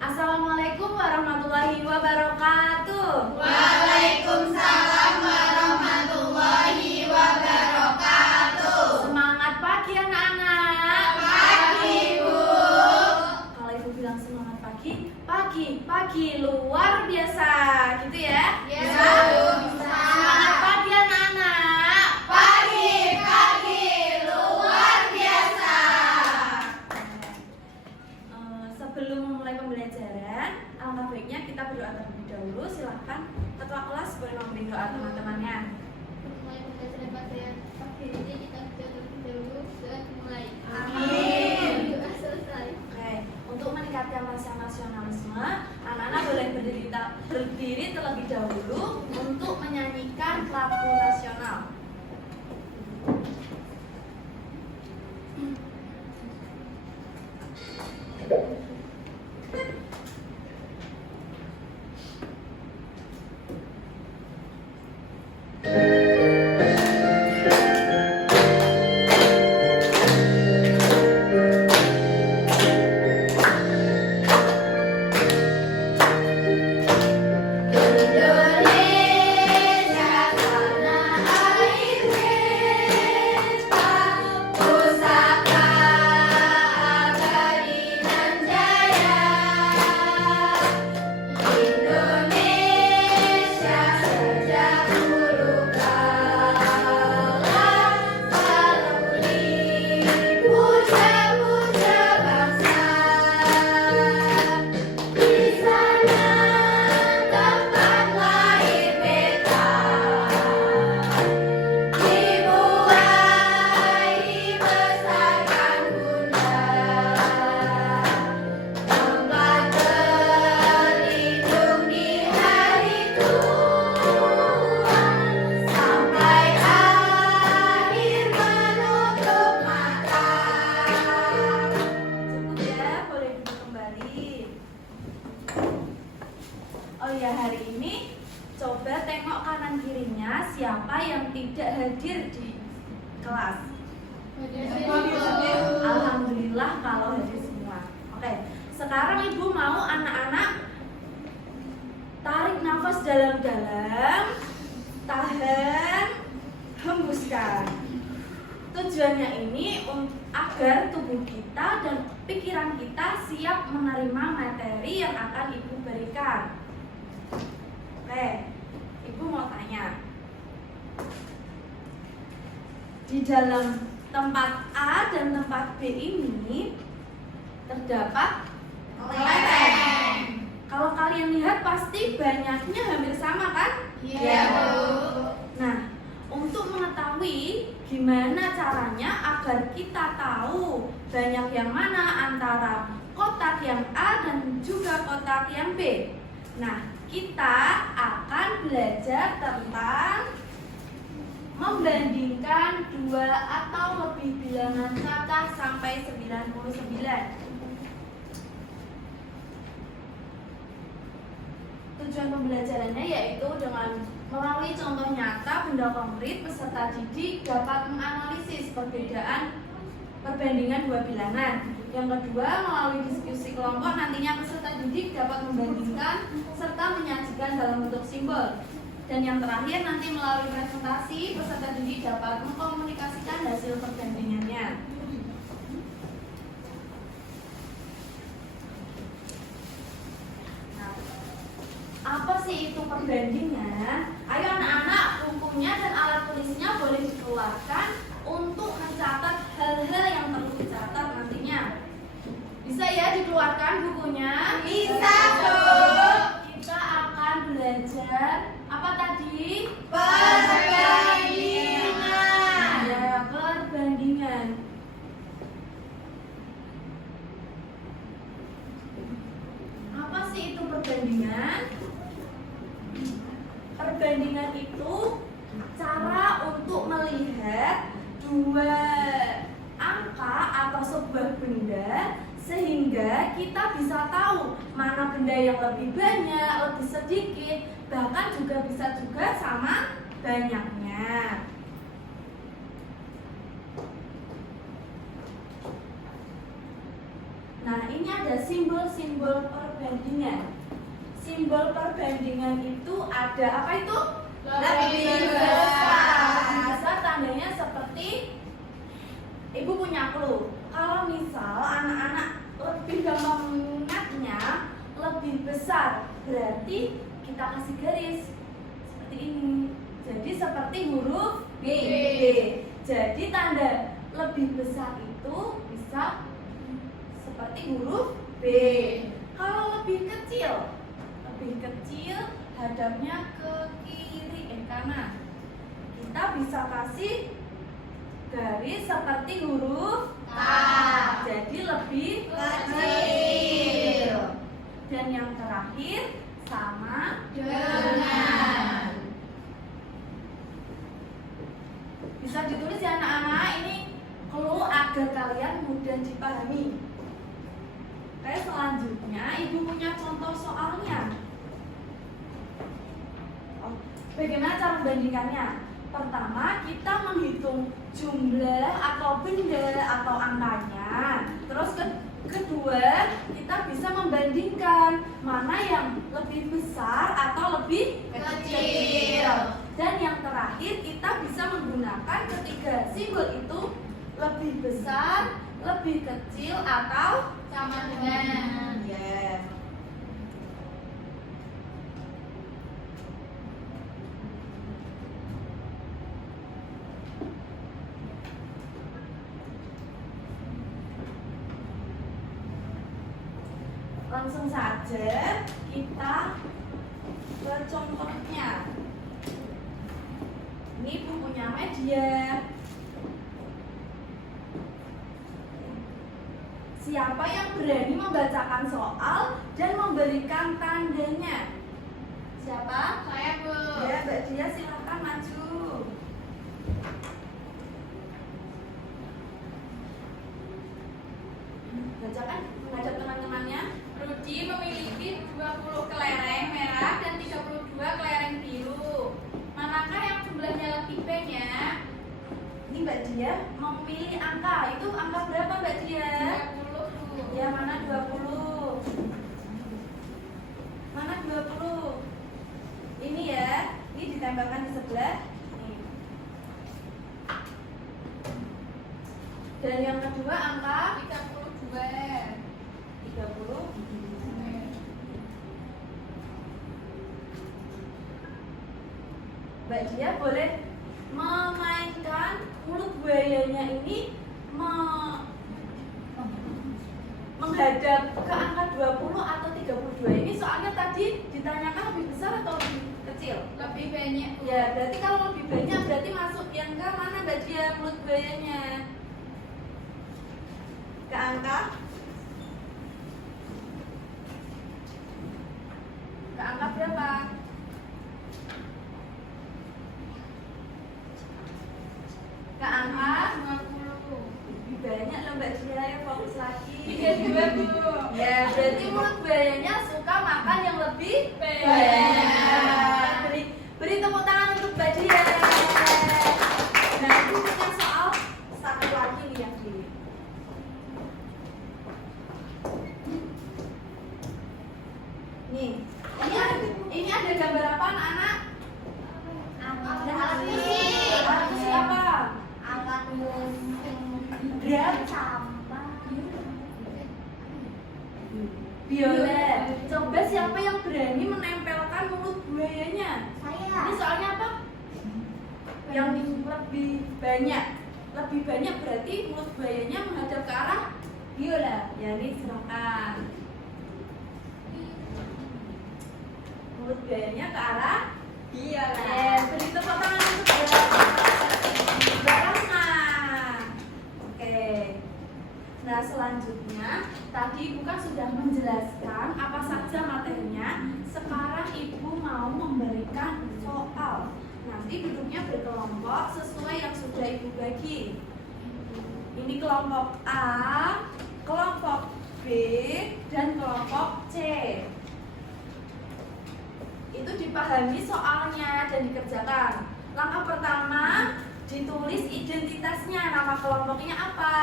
Assalamualaikum warahmatullahi wabarakatuh. Waalaikumsalam warahmatullahi wabarakatuh. Semangat pagi anak-anak. Pagi, Bu. Kalau ibu bilang semangat pagi luar biasa, gitu ya? Ya, Bisa? Bu. Semangat pagi anak-anak. Pagi luar biasa. Sebelum memulai pembelajaran, alangkah baiknya kita berdoa terlebih dahulu. Silahkan ketua kelas boleh memimpin doa teman-temannya. Mulai pembelajaran pada pagi ini kita terlebih dahulu sudah mulai. Amin. Doa selesai. Oke, untuk meningkatkan rasa nasionalisme, anak-anak boleh berdiri terlebih dahulu untuk menyanyikan lagu nasional. Indonesia tanah air kita, pusaka abadi dan jaya. Indonesia sejak dulu kala selalu dipuja-puja bangsa. Di sana tempat lahir beta, dibuai dibesarkan bunda, tempat berlindung di hari tua, sampai akhir menutup mata. Cukup ya, boleh duduk kembali. Oh ya, hari ini coba tengok kanan kirinya siapa yang tidak hadir di kelas. Alhamdulillah kalau hadir semua. Oke, sekarang ibu mau anak-anak tarik nafas dalam-dalam, tahan, hembuskan. Tujuannya ini agar tubuh kita dan pikiran kita siap menerima materi yang akan ibu berikan. Oke, ibu mau tanya. Di dalam tempat A dan tempat B ini terdapat Kelenteng. Kalau kalian lihat pasti banyaknya hampir sama kan? Iya, Bu. Nah, untuk mengetahui gimana caranya agar kita tahu banyak yang mana antara kotak yang A dan juga kotak yang B. Nah, kita akan belajar tentang membandingkan dua atau lebih bilangan cacah sampai 99. Tujuan pembelajarannya yaitu dengan melalui contoh nyata benda konkret, peserta didik dapat menganalisis perbandingan dua bilangan. Yang kedua, melalui diskusi kelompok nantinya peserta didik dapat membandingkan serta menyajikan dalam bentuk simbol. Dan yang terakhir nanti melalui presentasi peserta didik dapat mengkomunikasikan hasil perbandingannya. Apa sih itu perbandingan? Ayo anak-anak, bukunya dan alat tulisnya boleh dikeluarkan untuk mencatat hal-hal yang perlu dicatat nantinya. Bisa ya dikeluarkan bukunya? Bisa, Bu. Kita akan belajar apa tadi? Perbandingan. Ya, perbandingan. Apa sih itu perbandingan? Perbandingan itu cara untuk melihat dua angka atau sebuah benda sehingga kita bisa tahu mana benda yang lebih banyak, lebih sedikit, bahkan juga bisa juga sama banyaknya. ada simbol-simbol perbandingan. Simbol perbandingan itu ada apa itu? Lebih besar. Besar tandanya seperti ibu punya clue. Kalau misal anak-anak lebih gampang mengingatnya lebih besar, berarti kita kasih garis seperti ini. Jadi seperti huruf B. Jadi tanda lebih besar itu bisa seperti huruf B. Kalau lebih kecil hadapnya ke kiri kanan. Kita bisa kasih garis seperti huruf K. Jadi lebih Kecil. Dan yang terakhir sama Dengan. Bisa ditulis ya anak-anak, ini clue agar kalian mudah dipahami. Oke, selanjutnya ibu punya contoh soalnya. Bagaimana cara membandingkannya? Pertama, kita menghitung jumlah atau benda atau angkanya. Terus kedua, kita bisa membandingkan mana yang lebih besar atau lebih Kecil. Dan yang terakhir, kita bisa menggunakan ketiga simbol itu lebih besar, lebih kecil, atau Sama dengan. yes. Langsung saja kita ke contohnya. Ini bukunya media. Siapa yang berani membacakan soal dan memberikan tandanya? Siapa? Saya, Bu. Ya, Mbak Dia, silakan maju. Bacakan menghadap teman-temannya. Rudi memiliki 20 kelereng merah dan 32 kelereng biru. Manakah yang jumlahnya lebih banyak? Ini Mbak Dia memilih angka. Itu angka berapa Mbak Dia? 20, Bu. Ya, mana 20? Mana 20? Ini ya, ini ditempelkan di sebelah. Nih. Dan yang kedua angka 32. 30. Mbak Dia boleh memainkan mulut buayanya ini menghadap ke angka 20 atau 32. Ini soalnya tadi ditanyakan lebih besar atau lebih kecil? Lebih banyak. Ya, berarti kalau lebih banyak berarti masuk yang ke mana Mbak Dia mulut buayanya? Ke angka? Ke angka berapa? Ke angka 20. lebih banyak loh Mbak Dia, ya fokus lagi. 32, Bu. Ya, berarti mulut buayanya suka makan yang lebih Banyak. Beri tepuk tangan untuk Mbak Dia. Nah, itu punya soal satu lagi nih yang di. Nih, ini ada gambar apa anak-anak? Ada Alat musik apa? Angkat Drum. sampah. Biola. Coba siapa yang berani menempelkan mulut buayanya? Saya. Ini soalnya apa? Yang lebih banyak. Lebih banyak berarti mulut buayanya menghadap ke arah biola. Ya, ini silakan. Mulut buayanya ke arah biola. Beri tepuk tangan untuk Mbak Rama. Oke. Nah, selanjutnya tadi Ibu kan sudah menjelaskan apa saja materinya. Sekarang Ibu mau memberikan soal. Nanti duduknya berkelompok sesuai yang sudah Ibu bagi. Ini kelompok A, kelompok B, dan kelompok C. Itu dipahami soalnya dan dikerjakan. Langkah pertama, ditulis identitasnya, nama kelompoknya apa.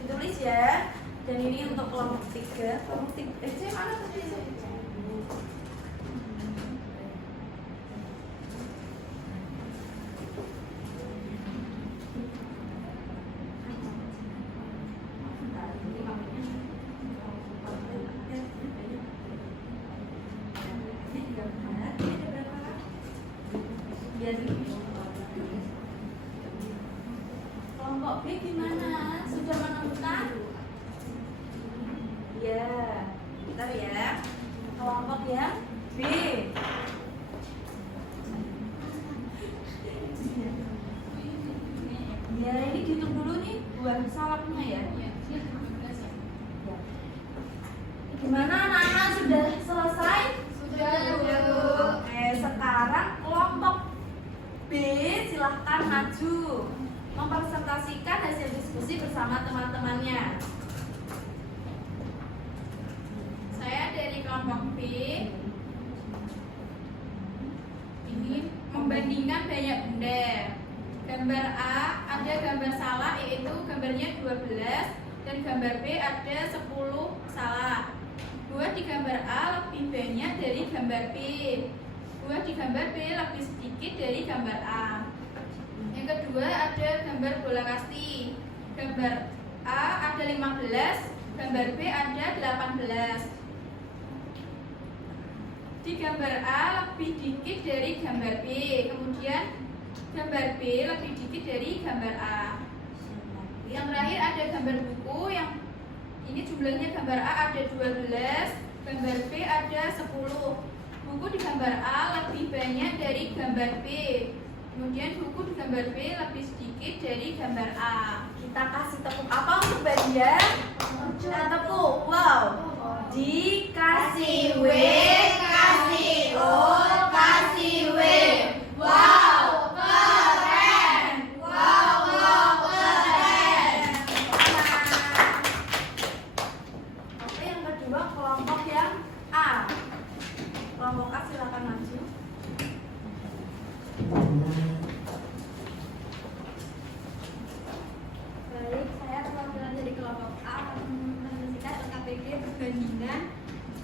Ditulis ya. Dan ini untuk kelompok 3. Kelompok 3 C mana tadi? Kelompok B gimana? Sudah menemukan? Ya, bentar ya. Kelompok yang B. Ya, ini dihitung dulu nih buah salapnya ya. Gimana anak-anak, sudah selesai? Sudah, Bu. Oke, sekarang kelompok B silahkan maju mempresentasikan hasil diskusi bersama teman-temannya. Saya dari kelompok B ini membandingkan banyak benda. Gambar A ada gambar salah, yaitu gambarnya 12, dan gambar B ada 10 salah. Buah di gambar A lebih banyak dari gambar B. Buah di gambar B lebih sedikit dari gambar A. Yang kedua ada gambar bola kasti. Gambar A ada 15, gambar B ada 18. Di gambar A lebih dikit dari gambar B, kemudian gambar B lebih dikit dari gambar A. Yang terakhir ada gambar buku, yang ini jumlahnya gambar A ada 12, gambar B ada 10. Buku di gambar A lebih banyak dari gambar B, kemudian buku di gambar B lebih sedikit dari gambar A. Kita kasih tepuk apa untuk Badia? Kita tepuk. Wow. Dikasih W, kasih O, kasih W. Wow, keren. Wow, keren. Oke, yang kedua kelompok yang A. Kelompok A silakan maju. Baik, saya perwakilan dari kelompok A akan menyaksikan LKPD perbandingan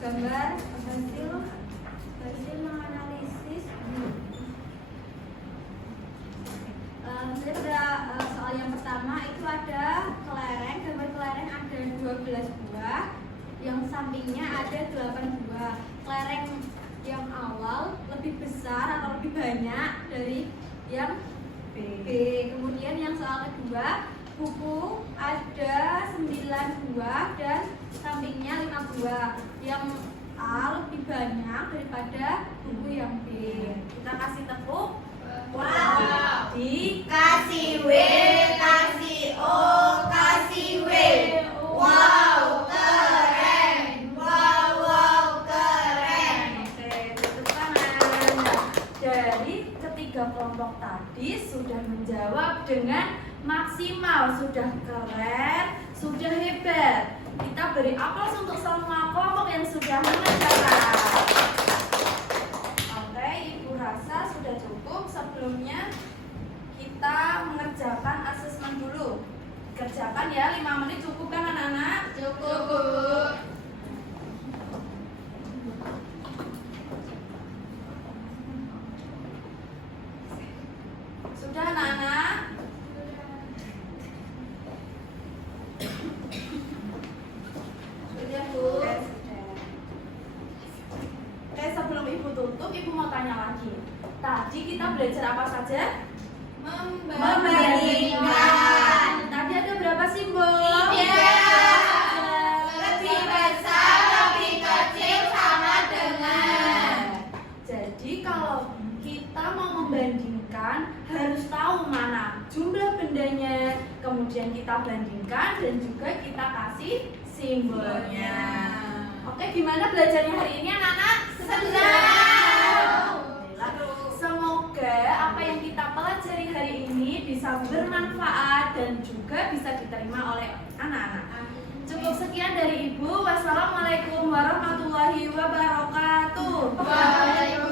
gambar hasil menganalisis. Saya pada soal yang pertama itu ada kelereng, gambar kelereng ada 12 buah, yang sampingnya ada 8 buah. Kelereng yang awal lebih besar atau lebih banyak dari yang B. Kemudian yang soal kedua, buku ada 9 buah dan sampingnya 5 buah. Yang A lebih banyak daripada buku yang B. Kita kasih tepuk. Wow. Dikasih W, kasih O, kasih W. Wow, keren. Wow, keren. Oke, tepuk tangan. Jadi ketiga kelompok tadi sudah menjawab dengan maksimal, sudah keren, sudah hebat. Kita beri aplaus untuk semua kelompok yang sudah mengerjakan. Oke, Ibu rasa sudah cukup. Sebelumnya kita mengerjakan asesmen dulu. Kerjakan ya, 5 menit cukup kan anak-anak? Cukup, Bu. Sudah anak-anak? Sudah Bu? Oke, sebelum Ibu tutup, Ibu mau tanya lagi. Tadi kita belajar apa saja? Membandingkan. Tadi ada berapa simbol? 3. Lebih besar, lebih kecil, sama dengan. Jadi kalau kita mau membandingkan harus tahu mana jumlah bendanya, kemudian kita bandingkan dan juga kita kasih simbolnya. Oke, gimana belajarnya hari ini anak-anak? Senang. Semoga apa yang kita pelajari hari ini bisa bermanfaat dan juga bisa diterima oleh anak-anak. Cukup sekian dari Ibu. Wassalamualaikum warahmatullahi wabarakatuh. Waalaikumsalam.